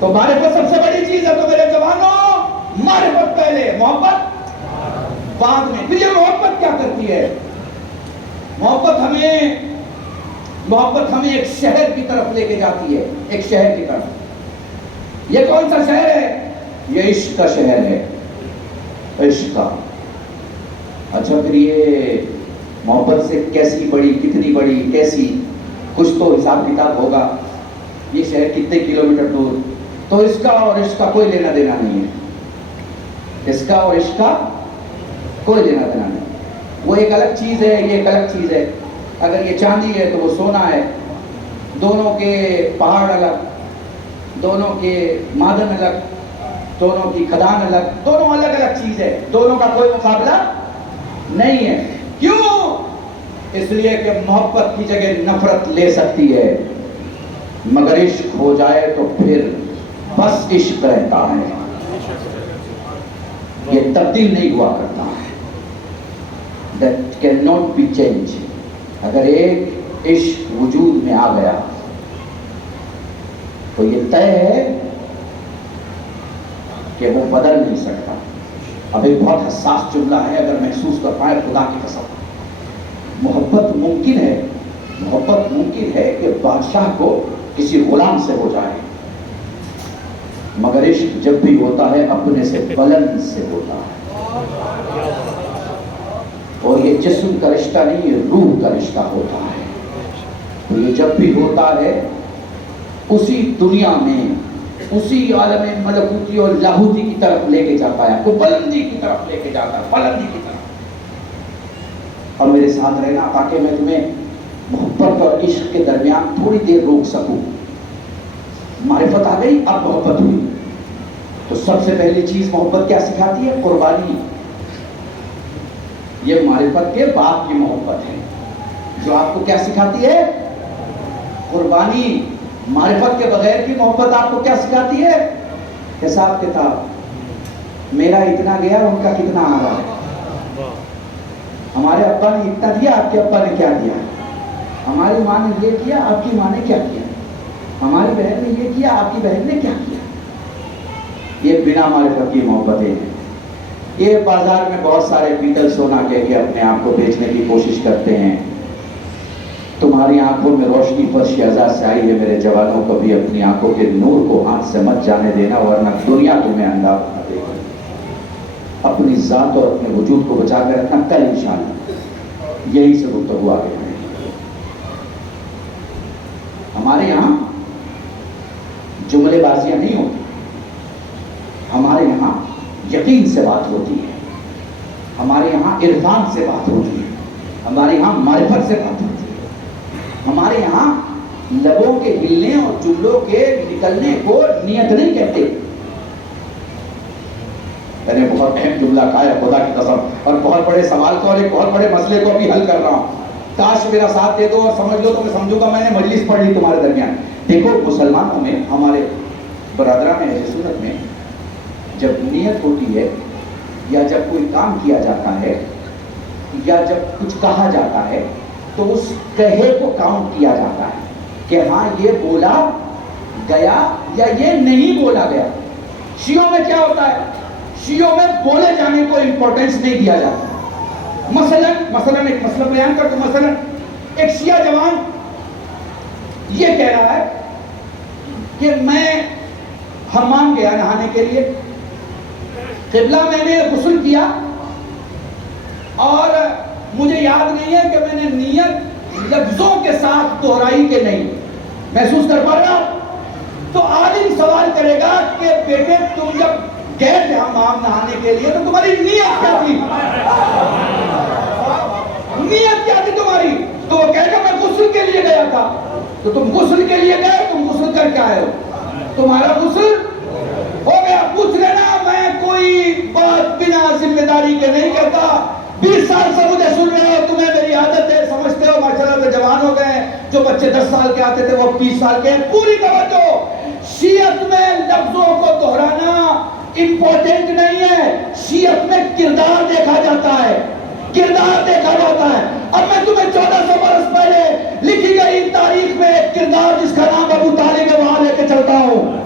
تو معرفت سب سے بڑی چیز ہے. تو میرے جوانوں, معرفت پہلے, محبت بعد میں. پھر یہ محبت کیا کرتی ہے؟ محبت ہمیں ایک شہر کی طرف لے کے جاتی ہے, ایک شہر کی طرف. یہ کون سا شہر ہے؟ یہ عشق کا شہر ہے, عشق کا. اچھا پھر یہ محبت سے کیسی بڑی, کتنی بڑی, کیسی, کچھ تو حساب کتاب ہوگا. یہ شہر کتنے کلومیٹر دور, تو اس کا اور عشق کا کوئی لینا دینا نہیں ہے. اس کا اور عشق کا کوئی لینا دینا نہیں. وہ ایک الگ چیز ہے, یہ ایک الگ چیز ہے. اگر یہ چاندی ہے تو وہ سونا ہے. دونوں کے پہاڑ الگ, دونوں کے معدن الگ, دونوں کی کھدان الگ, دونوں الگ الگ چیز ہے. دونوں کا کوئی مقابلہ نہیں ہے. کیوں؟ اس لیے کہ محبت کی جگہ نفرت لے سکتی ہے, مگر عشق ہو جائے تو پھر بس عشق رہتا ہے, یہ تبدیل نہیں ہوا کرتا ہے. That cannot be changed. اگر ایک عشق وجود میں آ گیا تو یہ طے ہے کہ وہ بدل نہیں سکتا. اب ایک بہت حساس جملہ ہے, اگر محسوس کر پائے خدا کی قسم, محبت ممکن ہے, محبت ممکن ہے کہ بادشاہ کو کسی غلام سے ہو جائے, مگر عشق جب بھی ہوتا ہے اپنے سے بلند سے ہوتا ہے. اور یہ جسم کا رشتہ نہیں, یہ روح کا رشتہ ہوتا ہے. تو یہ جب بھی ہوتا ہے اسی دنیا میں, اسی عالم ملکوتی اور لاہوتی کی طرف لے کے جاتا ہے, کو بلندی کی طرف لے کے جاتا ہے, بلندی کی طرف. اور میرے ساتھ رہنا تاکہ میں تمہیں محبت اور عشق کے درمیان تھوڑی دیر روک سکوں. معرفت آ گئی, اب محبت ہوئی, تو سب سے پہلی چیز محبت کیا سکھاتی ہے؟ قربانی. یہ معرفت کے بعد کی محبت ہے جو آپ کو کیا سکھاتی ہے؟ قربانی. معرفت کے بغیر کی محبت آپ کو کیا سکھاتی ہے؟ حساب کتاب. میرا اتنا گیا, ان کا کتنا آ رہا ہے. ہمارے ابا نے اتنا دیا, آپ کے ابا نے کیا دیا, ہماری ماں نے یہ کیا, آپ کی ماں نے کیا کیا, ہماری بہن نے یہ کیا, آپ کی بہن نے کیا کیا. یہ بنا معرفت کی محبتیں ہیں. یہ بازار میں بہت سارے پیتل سونا کہہ کے اپنے آپ کو بیچنے کی کوشش کرتے ہیں. تمہاری آنکھوں میں روشنی فرش اعضاء سے آئی ہے میرے جوانوں, کبھی اپنی آنکھوں کے نور کو ہاتھ سے مت جانے دینا, ورنہ دنیا تمہیں اندھا بنا دے گی. اپنی ذات اور اپنے وجود کو بچا کر رکھنا, کل انشاءاللہ یہی سے گفتگو آگے بڑھے. ہمارے یہاں جملے بازیاں نہیں ہوتی, ہمارے یہاں یقین سے بات ہوتی ہے, ہمارے یہاں عرفان سے بات ہوتی ہے. ہمارے یہاں معرفت سے بات ہوتی ہے. ہمارے یہاں لبوں کے ہلنے اور جملوں کے نکلنے کو نیت نہیں کہتے. میں نے بہت اہم جملہ کہا ہے خدا کی قسم, اور بہت بڑے سوال کو اور ایک بہت بڑے مسئلے کو بھی حل کر رہا ہوں. کاش میرا ساتھ دے دو اور سمجھ لو تو میں سمجھوں گا میں نے مجلس پڑھ لی تمہارے درمیان. دیکھو مسلمانوں میں, ہمارے برادران اہل سنت میں, جب نیت ہوتی ہے یا جب کوئی کام کیا جاتا ہے یا جب کچھ کہا جاتا ہے تو اس کہے کو کاؤنٹ کیا جاتا ہے کہ ہاں یہ بولا گیا یا یہ نہیں بولا گیا. شیعوں میں کیا ہوتا ہے؟ شیعوں میں بولے جانے کو امپورٹنس نہیں دیا جاتا. مثلا ایک مسئلہ بیان کر دو. مثلا ایک شیعہ جوان یہ کہہ رہا ہے کہ میں حمام گیا نہانے کے لیے, قبلہ میں نے غسل کیا اور مجھے یاد نہیں ہے کہ میں نے نیت لفظوں کے ساتھ دہرائی کہ نہیں. محسوس کر پا رہا تو عالم سوال کرے گا کہ بیٹے تم جب گئے تھے حمام نہانے کے لیے تو تمہاری نیت کیا تھی؟ نیت کیا تھی تمہاری؟ تو وہ کہے گا میں غسل کے لیے گیا تھا. تو تم غسل کے لیے گئے, تم غسل کر کے آئے ہو, تمہارا غسل ہو گیا. پوچھ لینا, میں کوئی بات بنا ذمہ داری کے نہیں کہتا. 20 سال سے مجھے سن رہے ہو, تمہیں میری عادت ہے, سمجھتے ہو ماشاءاللہ سے جوان ہو گئے. جو بچے 10 سال کے آتے تھے وہ 20 سال کے. پوری توجہ, شیعت میں لفظوں کو دہرانا امپورٹنٹ نہیں ہے. شیعت میں کردار دیکھا جاتا ہے, کردار دیکھا جاتا ہے. اب میں تمہیں 1400 برس پہلے لکھی گئی تاریخ میں ایک کردار جس کا نام ابو طالب ہے وہاں لے کے چلتا ہوں.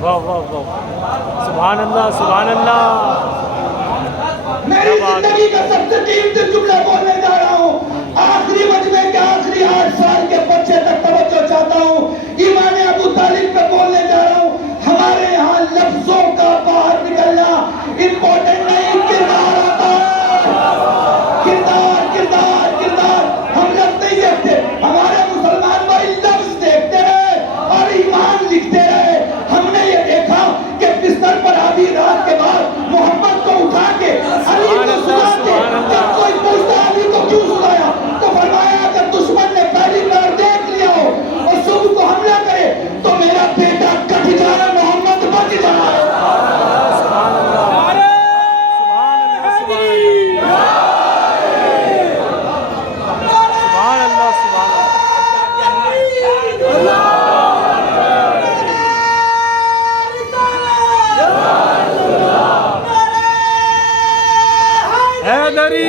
واہ واہ واہ, سبحان اللہ سبحان اللہ. میری زندگی کا سب سے قیمتی جملہ بولنے جا رہا ہوں. آخری مجمع کے آخری 8 سال کے بچے تک توجہ چاہتا ہوں. ایمان ابو طالب پہ بولنے جا رہا ہوں. ہمارے یہاں لفظوں کا باہر نکلنا امپورٹنٹ نہیں, کردار ہوتا ہے. کردار کردار کردار. ہم لفظ نہیں دیکھتے, ہمارے مسلمان بھائی لفظ دیکھتے رہے اور ایمان لکھتے رہے. ہم نے یہ دیکھا کہ بستر پر آدھی رات کے بعد محمد کو اٹھا کے علی کو سلاتے. جب کوئی پوچھتا علی کو کیوں سلایا تو فرمایا اگر دشمن نے پہلی بار دیکھ لیا ہو اور صبح کو حملہ کرے تو میرا بیٹا کٹ جائے, محمد بچ جائے. سبحان اللہ سبحان اللہ. حیدری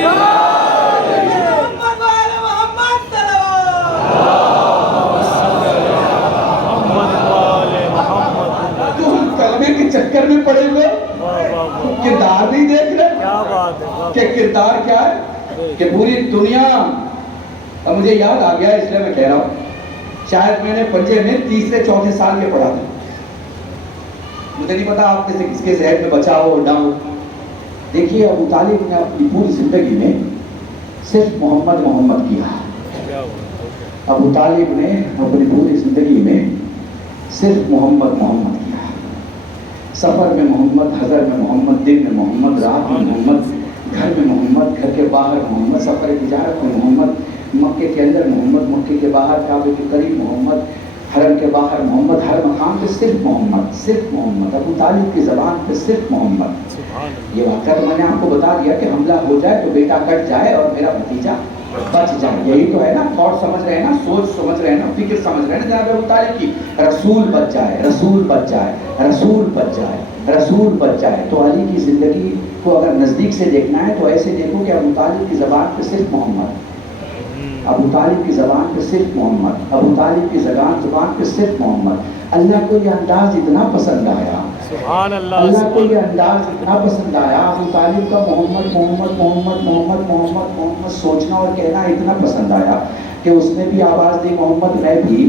تم کلمے کے چکر میں پڑے ہوئے, کردار نہیں دیکھ رہے. کیا بات ہے کہ کردار کیا ہے کہ پوری دنیا, اور مجھے یاد آ گیا اس لیے میں کہہ رہا ہوں, شاید میں نے پنجے میں 3-4 سال کے پڑھا تھا. مجھے نہیں پتا آپ میں سے کس کے ذہن میں بچا ہو نہ ہو. دیکھیے ابو طالب نے اپنی پوری زندگی میں صرف محمد محمد کیا. ابو طالب نے اپنی پوری زندگی میں صرف محمد محمد کیا. سفر میں محمد, حضر میں محمد, دن میں محمد, رات میں محمد, گھر میں محمد, گھر کے باہر محمد, سفر تجارت میں محمد, مکے کے اندر محمد, مکے کے باہر کعبے کے قریب محمد, حرم کے باہر محمد, ہر مقام پہ صرف محمد, صرف محمد. ابو طالب کی زبان پہ صرف محمد. یہ واقعہ تو میں نے آپ کو بتا دیا کہ حملہ ہو جائے تو بیٹا کٹ جائے اور میرا بھتیجا بچ جائے. یہی تو ہے نا, تھاٹ سمجھ رہے ہیں نا, سوچ سمجھ رہے ہیں نا, فکر سمجھ رہے ہیں نا جناب ابو طالب کی. رسول بچ جائے, رسول بچ جائے, رسول بچ جائے, رسول بچ جائے. تو علی کی زندگی کو اگر نزدیک سے دیکھنا ہے تو ایسے دیکھو کہ ابو طالب کی زبان پہ صرف محمد, ابو طالب کی زبان پہ صرف محمد, ابو طالب کی زبان پہ صرف محمد. اللہ کو یہ انداز اتنا پسند آیا, سبحان اللہ. اللہ کو یہ انداز اتنا پسند آیا, ابو طالب کا محمد محمد محمد محمد محمد محمد سوچنا اور کہنا اتنا پسند آیا کہ اس نے بھی آواز دی محمد, میں بھی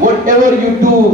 Whatever you do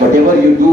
Whatever you do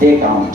they count।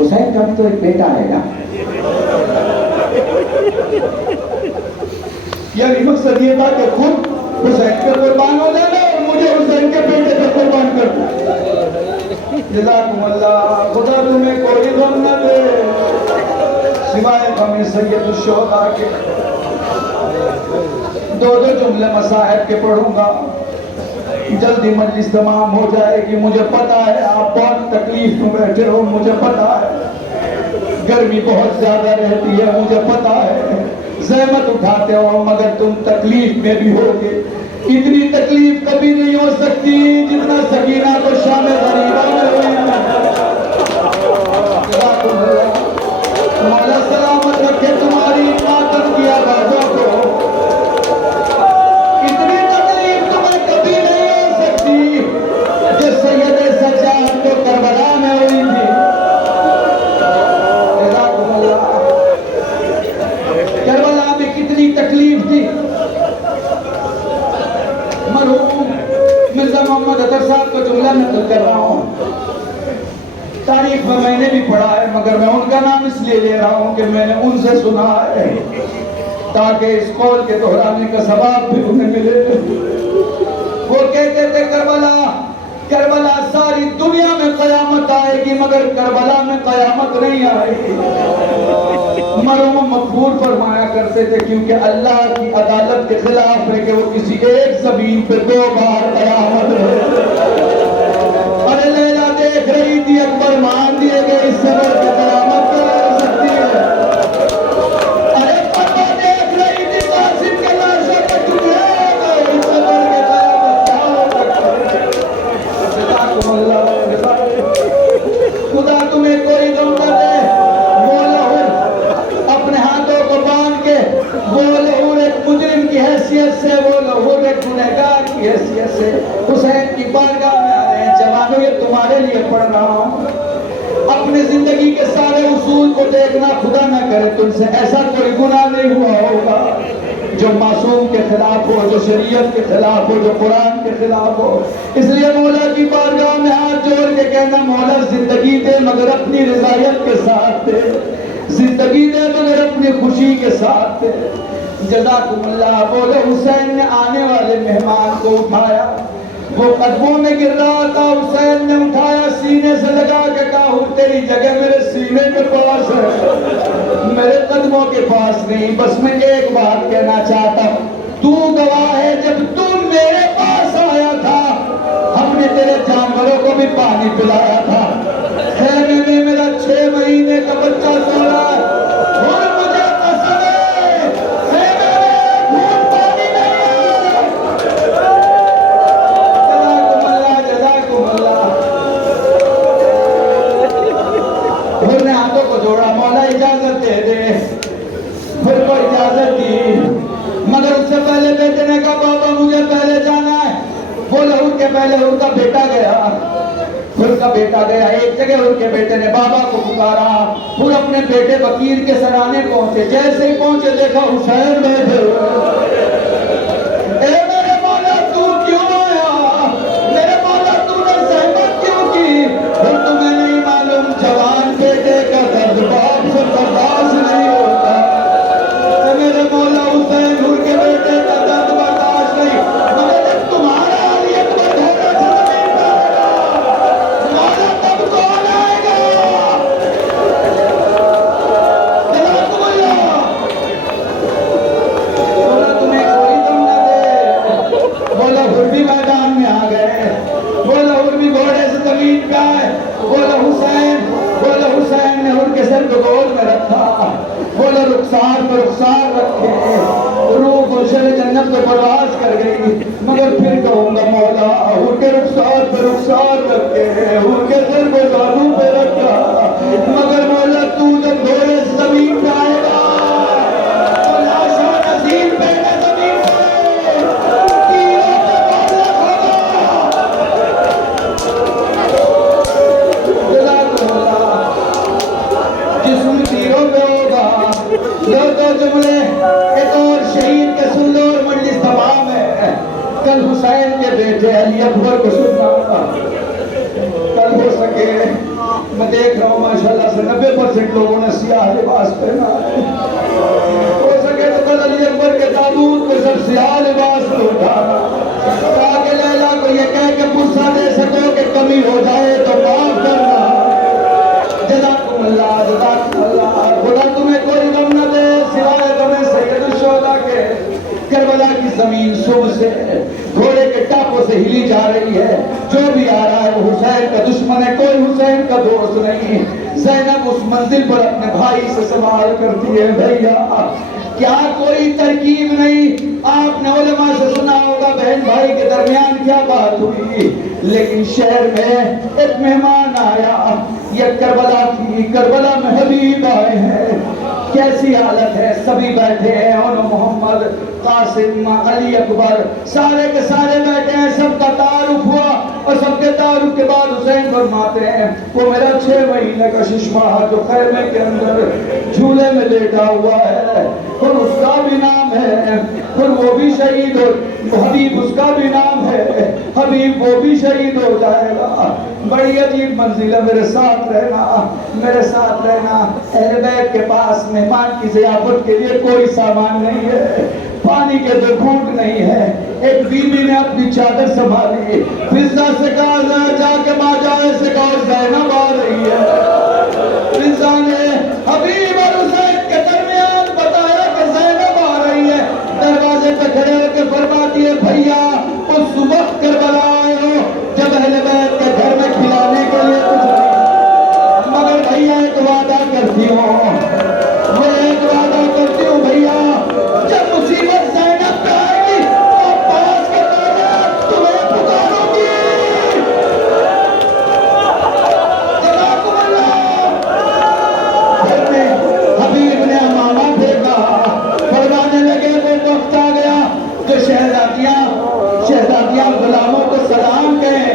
حسین کا بھی تو ایک بیٹا ہے نا. یعنی مقصد یہ تھا کہ خود حسین پہ قربان ہو جانا اور مجھے حسین کے بیٹے پہ قربان کر دو. جزاکم اللہ. خدا تمہیں کوئی غم نہ دے سوائے غم سید الشہداء کے. دو جملے مصاحب کے پڑھوں گا, جلدی مجلس تمام ہو جائے گی. مجھے پتا ہے آپ بہت تکلیف میں بیٹھے ہو, مجھے پتا ہے گرمی بہت زیادہ رہتی ہے, مجھے پتا ہے زحمت اٹھاتے ہو, مگر تم تکلیف میں بھی ہوگے. اتنی تکلیف کبھی نہیں ہو سکتی جتنا سکینہ کو شام غریبہ میں ہوئی ہے. مولا سلامت رکھے تمہاری ماتم کی آوازوں کو. اتنی تکلیف تمہیں کبھی نہیں ہو سکتی جو سید سجاد کو کربلا میں ہوئی تھی. کربلا میں کتنی تکلیف تھی. مرحوم مرزا محمد اطہر صاحب کو جملہ نقل کر رہا ہوں, تاریخ میں نے بھی پڑھا ہے, مگر میں ان کا نام اس لیے لے رہا ہوں کہ میں نے ان سے سنا ہے تاکہ اس قول کے دہرانے کا ثواب بھی انہیں ملے. وہ کہتے تھے کربلا ساری دنیا میں قیامت آئے گی مگر کربلا میں قیامت نہیں آئے گی. مرحوم مقبول فرمایا کرتے تھے کیونکہ اللہ کی عدالت کے خلاف ہے کہ وہ کسی ایک زمین پہ 2 بار قیامت ہے. ارے لیلا دیکھ رہی تھی اکبر مان دیے گئے اس صبر کی قیامت کیا ہو سکتی ہے. ارے پتہ دیکھ رہی تھی قاسم کے لاشوں کے ٹکڑے ہو گئے اس صبر کی قیامت کیا ہو سکتی ہے. جزاکم اللہ. خدا تمہیں کوئی غم نہ دے. وہ لہور اپنے ہاتھوں کو باندھ کے, وہ لہور ایک مجرم کی حیثیت سے, وہ لہور ایک گنہگار کی حیثیت سے حسین کی بارگاہ میں آ رہے ہیں. جوانوں یہ تمہارے لیے پڑھ رہا ہوں. اپنے زندگی کے سارے اصول کو دیکھنا, خدا نہ کرے تم سے ایسا کوئی گناہ نہیں ہوا ہوگا جو معصوم کے خلاف ہو, جو شریعت کے خلاف ہو, جو قرآن کے خلاف ہو. اس لیے مولا کی بارگاہ میں ہاتھ جوڑ کے کہنا مولا زندگی دے مگر اپنی رضایت کے ساتھ دے, زندگی دے مگر اپنی خوشی کے ساتھ دے. جزاکم اللہ. بولے حسین نے آنے والے مہمان کو اٹھایا, وہ قدموں میں گر رہا تھا, حسین نے اٹھایا, سینے سے لگا کے کہا تیری جگہ میرے سینے کے پاس ہے, میرے قدموں کے پاس نہیں. بس میں ایک بات کہنا چاہتا ہوں, تو گواہ ہے جب تم میرے پاس آیا تھا ہم نے تیرے جانوروں کو بھی پانی پلایا تھا. خیمے میں میرا 6 مہینے کا بچہ سو رہا ہے اور مجھے قسم ہے خیمے میں دودھ پانی نہیں ہے. جزاکم اللہ. پھر نے ہاتھوں کو جوڑا, مولا اجازت دے دے. پھر کو اجازت دی, مگر اس سے پہلے بیٹے نے کہا بابا مجھے پہلے جانا ہے. وہ لہور کے پہلے ان کا بیٹا گیا, پھر کا بیٹا گیا. ایک جگہ ان کے بیٹے نے بابا کو پکارا, پھر اپنے بیٹے بکیر کے سرانے پہنچے. جیسے ہی پہنچے دیکھا حسین بیٹھے ہوئے. اے میرے مولا تو کیوں آیا, میرے مولا تو نے زحمت کیوں کی. پھر تمہیں نہیں معلوم جوان بیٹے کا درد باپ سے برداشت نہیں ہوتا. اے میرے مولا حسین ان کے بیٹے کا درد برداشت نہیں, مگر جب تمہارا علی اکبر گھوڑے سے زمین پہ آئے گا مولا تب کون آئے گا. جزاکم اللہ. مولا تمہیں کوئی غم نہ دے. وہ لہور بھی میدان میں آ گئے, وہ لہور بھی گھوڑے سے زمین پہ آئے. وہ حسین نے ان کے سر کو گود میں رکھا, بولے رخسار پر رخسار رکھے. روح گلشن جنت کو پرواز کر گئی, مگر پھر کہوں گا مولا ان کے رخسار پر رخسار رکھے, ان کے سر کو زانو پہ رکھا. مگر مولا تو جب گھوڑے سے زمین پہ آئے گا تو لاشاں نظیر پہنے زمین پہ تیروں پہ معلق ہوگا. جزاکم اللہ. جسم تیروں پہ ہوگا. دو جملے ایک اور شہید کے سن لو اور مجلس تمام ہے. کل حسین کے بیٹے علی اکبر کو سننا, کل ہو سکے میں دیکھ رہا ہوں ماشاءاللہ سے 90% لوگوں نے سیاہ لباس پہنا ہے. ہو سکے تو کل علی اکبر کے تابوت کو سب سیاہ لباس میں اٹھانا تاکہ لیلا کو یہ کہہ کے غصہ دے سکو کہ کمی ہو جائے تو معاف کرنا. جزاکم اللہ جزاکم اللہ. خدا تمہیں کوئی غم نہ دے سوائے غم سید الشہداء کے. کربلا کی زمین صبح سے گھوڑے کے ٹاپوں سے ہلی جا رہی ہے. جو بھی آ رہا ہے وہ حسین کا دشمن ہے, کوئی حسین کا دوست نہیں. زینب اس منزل پر اپنے بھائی سے سوال کرتی ہے, بھیا کیا کوئی ترکیب نہیں؟ آپ نے علماء سے سنا ہوگا بہن بھائی کے درمیان کیا بات ہوئی, لیکن شہر میں ایک مہمان آیا. یہ کربلا تھی, کربلا میں حبیب آئے ہیں. کیسی حالت ہے, سبھی بیٹھے ہیں, انہوں محمد, قاسم, علی اکبر سارے کے سارے بیٹھے ہیں. سب کا تعارف ہوا اور سب کے تعارف کے بعد حسین فرماتے ہیں وہ میرا 6 مہینے کا ششمہ جو خیمے کے اندر جھولے میں لیٹا ہوا ہے, اور اس کا بھی نام ہے, اور وہ بھی شہید ہو, حبیب اس کا بھی نام ہے, حبیب وہ بھی شہید ہو جائے گا. بڑی عجیب منزل ہے, میرے ساتھ رہنا, میرے ساتھ رہنا. اہل بیت کے پاس مہمان کی ضیافت کے لیے کوئی سامان نہیں ہے, پانی کے 2 گھونٹ نہیں ہے. ایک بیوی نے اپنی چادر سنبھالی, فضا سے کہا جا کے ماجائے سے کہا زینب آ رہی ہے. فضا نے حبیب اور حسین کے درمیان بتایا کہ زینب آ رہی ہے. دروازے پہ کھڑے ہو کے فرماتی ہے بھیا اس وقت کربلا آئے ہو جب اہل بیت کے گھر میں کھلانے کے لیے کچھ نہیں, مگر بھیا ایک وعدہ کرتی ہوں, میں ایک وعدہ کرتی ہوں بھیا, جب مصیبت زینب پہ آئے گی تو پاس کے تاجر تمہیں پکاروں گی. جزاکم اللہ. گھر میں حبیب نے امامہ پھینکا, فرمانے لگے وہ وقت آ گیا جو شہزادیاں غلاموں کو سلام کہیں,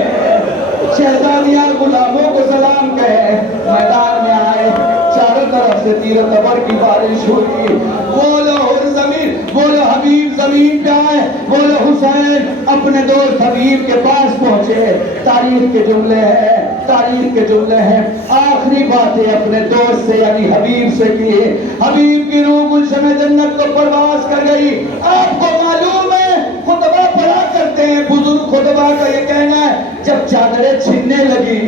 شہزادیاں غلاموں کو سلام کہیں. میدان میں آئے, چاروں طرف سے تیر و تبر کی بارش ہوئی. بولو زمین, بولو حبیب زمین پہ آئے, بولو حسین اپنے دوست حبیب کے پاس پہنچے. تاریخ کے جملے ہیں, تاریخ کے جملے ہیں, آخری باتیں اپنے دوست سے یعنی حبیب سے کی. حبیب کی روح گلشن جنت کو پرواز کر گئی. آپ کو معلوم ہے خطبہ پڑھا کرتے ہیں بزرگ, خطبہ کا یہ کہنا ہے جب چادریں چھننے لگی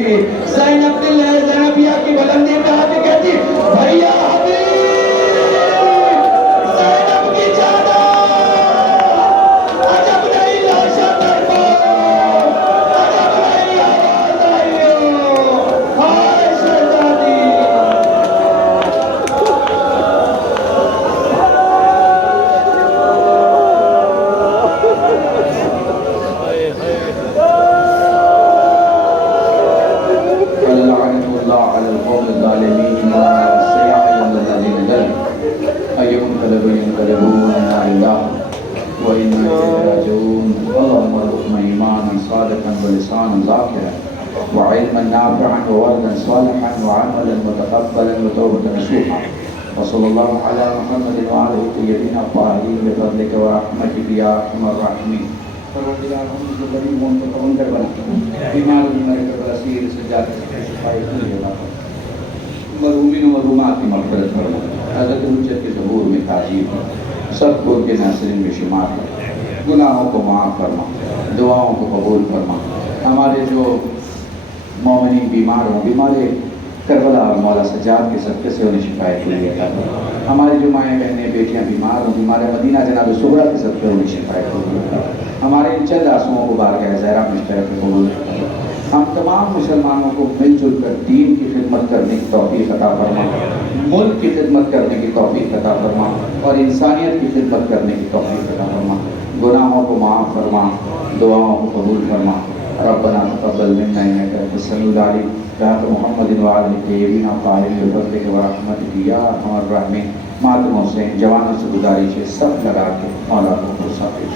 زینب دل ہے زینبیہ کی بلندی پہ آتی کہتی بھیا حبیب زینب کی چادر عجب نہیں لاشا کر پاؤ, عجب نہیں آواز آئی ہو, ہائے شہزادی. وعلما نافعا وولدا صالحا وعملا متقبلا وتوبة نصوحا وصلى الله على محمد وآله الطيبين الطاهرين بفضلك ورحمتك يا أرحم الراحمين. مرحومین و مرحومات کی مغفرت فرما, حضرت حجت کے ظہور میں تعظیم ہے, سب کو کے ناصرین میں شمار کر, گناہوں کو معاف فرما, دعاؤں کو قبول فرما. ہمارے جو مومنین بیمار ہوں, بیمارے کربلا اور مولا سجاد کے صدقے سے انہیں شفایت ہوئی ہے. ہماری جو مائیں بہنیں بیٹیاں بیمار ہوں, بیمار مدینہ جناب صغریٰ کے صدقے انہیں شفایت ہوئی ہے. ہمارے ان چند آنسوؤں کو بارگاہ زہرا مشترک میں قبول کریں. ہم تمام مسلمانوں کو مل جل کر دین کی خدمت کرنے کی توفیق عطا فرما, ملک کی خدمت کرنے کی توفیق عطا فرما, اور انسانیت کی خدمت کرنے کی توفیق عطا فرما. گناہوں کو معاف فرما, دعاؤں کو قبول فرما. ربنا تقبل منا انك انت السميع العليم. محمد وآلہ الطیبین الطاہرین بفضلک ورحمتک یا ارحم الراحمین. ماتم حسین جوانوں سے گزارش ہے سب لگا کے مولا کو پرسا پیش